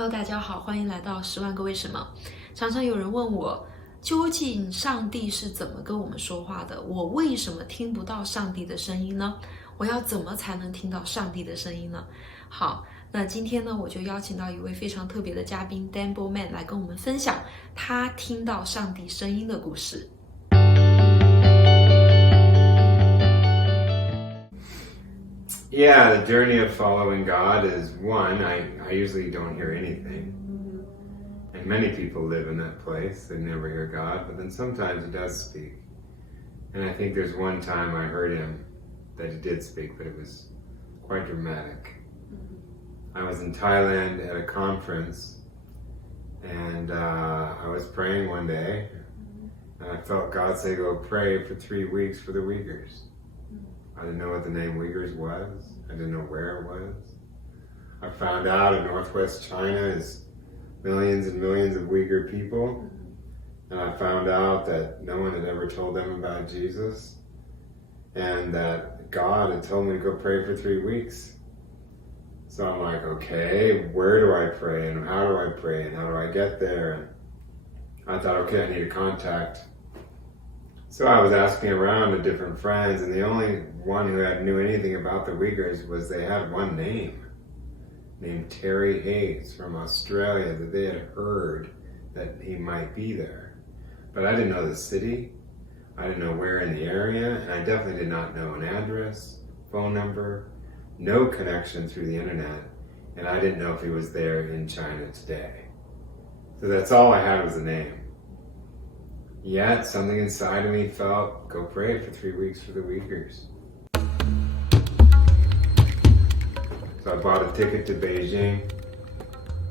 Hello， 大家好，欢迎来到10万个为什么。常常有人问我，究竟上帝是怎么跟我们说话的？我为什么听不到上帝的声音呢？我要怎么才能听到上帝的声音呢？好，那今天呢，我就邀请到一位非常特别的嘉宾 Dan Baumann 来跟我们分享他听到上帝声音的故事。Yeah, the journey of following God is one, I usually don't hear anything. And many people live in that place, they never hear God, but then sometimes He does speak. And I think there's one time I heard Him that He did speak, but it was quite dramatic. I was in Thailand at a conference, and I was praying one day, and I felt God say, go pray for 3 weeks for the Uyghurs. I didn't know what the name Uyghurs was. I didn't know where it was. I found out in northwest China is millions and millions of Uyghur people. And I found out that no one had ever told them about Jesus. And that God had told me to go pray for 3 weeks. So I'm like, okay, where do I pray? And how do I pray? And how do I get there? And I thought, okay, I need a contact. So I was asking around to different friends, and the only one who knew anything about the Uyghurs was they had one name, named Terry Hayes from Australia, that they had heard that he might be there. But I didn't know the city, I didn't know where in the area, and I definitely did not know an address, phone number, no connection through the internet, and I didn't know if he was there in China today. So that's all I had was a name. Yet, something inside of me felt, go pray for 3 weeks for the Uyghurs. So I bought a ticket to Beijing.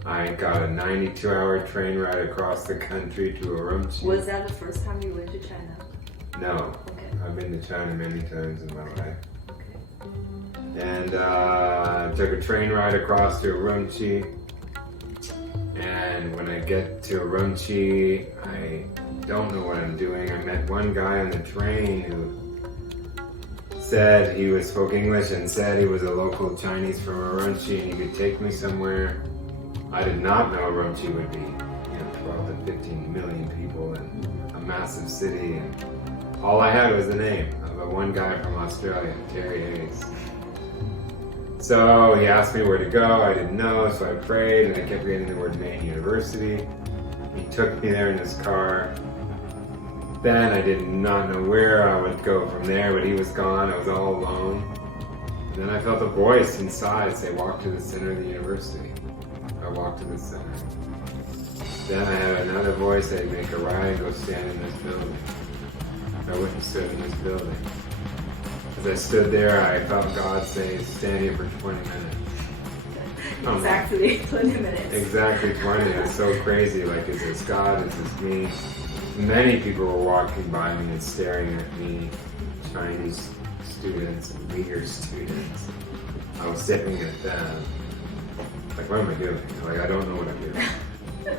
I got a 92-hour train ride across the country to Urumqi. Was that the first time you went to China? No. Okay. I've been to China many times in my life. Okay. And I took a train ride across to Urumqi. And when I get to Urumqi, I don't know what I'm doing. I met one guy on the train who said he spoke English and said he was a local Chinese from Urumqi and he could take me somewhere. I did not know Urumqi would be 12 to 15 million people and a massive city, and all I had was the name of one guy from Australia, Terry Hayes. So he asked me where to go. I didn't know, so I prayed and I kept getting the word Maine University. He took me there in his car. Then I did not know where I would go from there, but he was gone. I was all alone. And then I felt a voice inside say, walk to the center of the university. I walked to the center. Then I had another voice say, make a right, go stand in this building. I went and stood in this building. As I stood there, I felt God say, stand here for 20 minutes. Exactly 20 minutes. Exactly 20. It's so crazy. Like, is this God? Is this me? Many people were walking by me and staring at me, Chinese students and Uyghur students. I was staring at them. Like, what am I doing? Like, I don't know what I'm doing.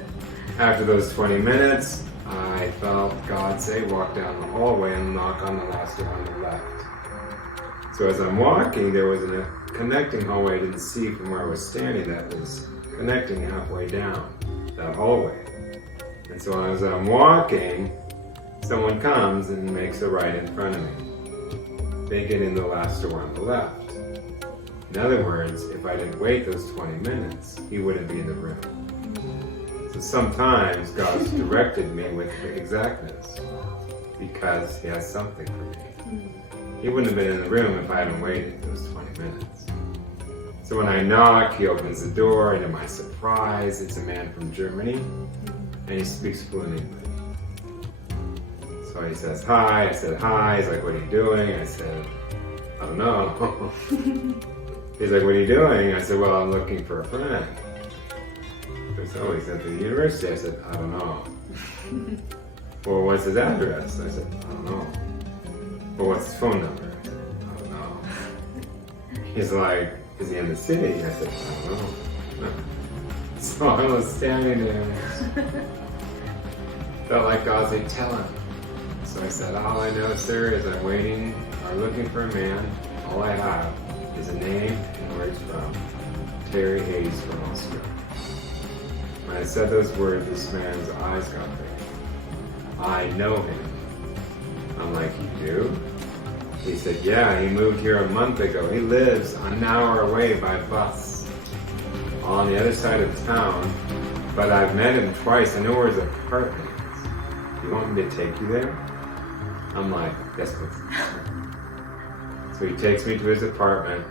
After those 20 minutes, I felt God say, walk down the hallway and knock on the last door on the left. So as I'm walking, there was a connecting hallway I didn't see from where I was standing that was connecting halfway down that hallway. And so as I'm walking, someone comes and makes a right in front of me. They get in the last door on the left. In other words, if I didn't wait those 20 minutes, he wouldn't be in the room. So sometimes God's directed me with exactness because He has something for me. He wouldn't have been in the room if I hadn't waited those 20 minutes. So when I knock, He opens the door, and to my surprise, it's a man from Germany. And he speaks fluent English. So he says, hi. I said, hi. He's like, what are you doing? I said, I don't know. He's like, what are you doing? I said, well, I'm looking for a friend. He said, oh, he's at the university. I said, I don't know. Well, what's his address? I said, I don't know. Well, what's his phone number? I said, I don't know. He's like, is he in the city? I said, I don't know. So I was standing there. Felt like God said, tell him. So I said, all I know, sir, is I'm waiting or looking for a man. All I have is a name and where it's from. Terry Hayes from Australia. When I said those words, this man's eyes got big. I know him. I'm like, you do? He said, yeah, he moved here a month ago. He lives an hour away by bus on the other side of town, but I've met him twice. I know where his apartment is. You want me to take you there? I'm like, yes, please. So he takes me to his apartment,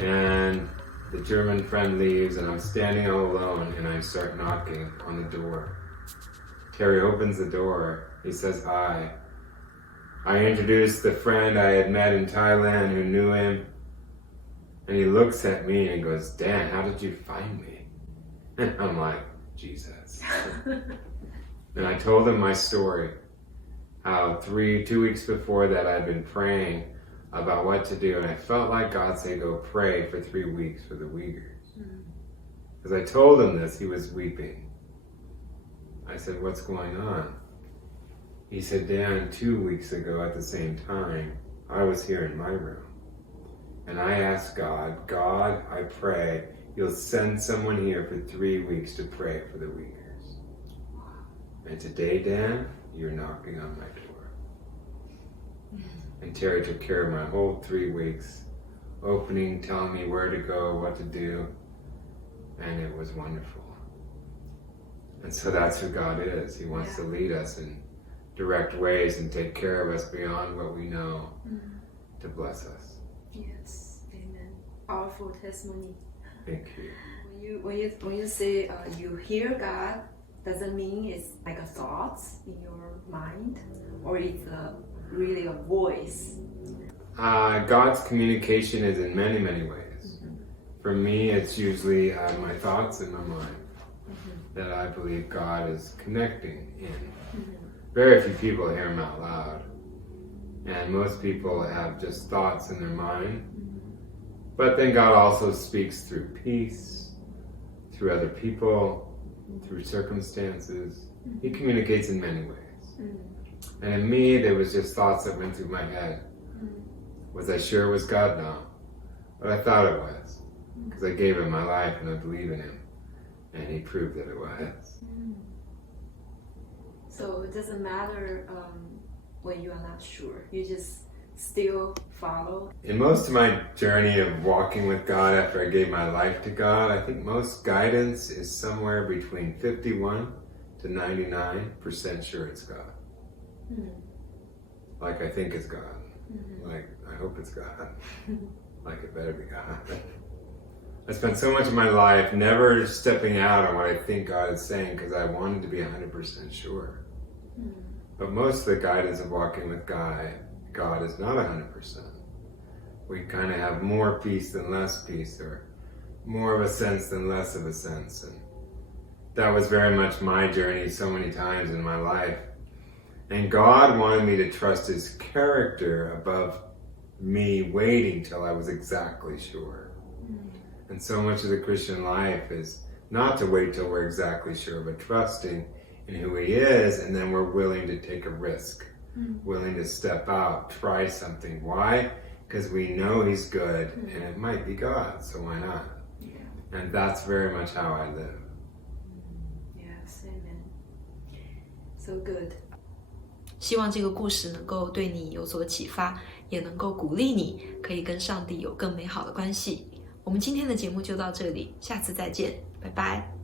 and the German friend leaves, and I'm standing all alone, and I start knocking on the door. Terry opens the door. He says hi. I introduced the friend I had met in Thailand who knew him, and he looks at me and goes, Dan, how did you find me? And I'm like, Jesus. And I told him my story, how 2 weeks before that I'd been praying about what to do, and I felt like God said, go pray for 3 weeks for the Uyghurs. As I told him this, he was weeping. I said, what's going on? He said, Dan, 2 weeks ago at the same time, I was here in my room. And I asked God, God, I pray you'll send someone here for 3 weeks to pray for the Uyghurs. And today, Dan, you're knocking on my door. And Terry took care of my whole 3 weeks, opening, telling me where to go, what to do. And it was wonderful. And so that's who God is. He wants to lead us in direct ways and take care of us beyond what we know to bless us. Yes, amen. Powerful testimony. Thank you. When you say you hear God, doesn't mean it's like a thought in your mind, or it's really a voice. God's communication is in many, many ways. For me, it's usually my thoughts in my mind that I believe God is connecting in. Very few people hear him out loud. And most people have just thoughts in their mind. But then God also speaks through peace, through other people, through circumstances. He communicates in many ways. And in me, there was just thoughts that went through my head. Was I sure it was God? No. But I thought it was. Because I gave him my life and I believe in him. And he proved that it was. So it doesn't matter when you are not sure. You just still follow. In most of my journey of walking with God after I gave my life to God, I think most guidance is somewhere between 51 to 99% sure it's God. Like I think it's God. Like I hope it's God. Like it better be God. I spent so much of my life never stepping out on what I think God is saying because I wanted to be 100% sure. But most of the guidance of walking with God is not 100%. We kind of have more peace than less peace, or more of a sense than less of a sense. And that was very much my journey so many times in my life. And God wanted me to trust his character above me waiting till I was exactly sure. And so much of the Christian life is not to wait till we're exactly sure, but trusting in who he is, and then we're willing to take a risk, willing to step out, try something. Why? Because we know he's good, and it might be God, so why not? And that's very much how I live. Yes, amen. So good. 希望这个故事能够对你有所启发，也能够鼓励你可以跟上帝有更美好的关系。我们今天的节目就到这里，下次再见，拜拜。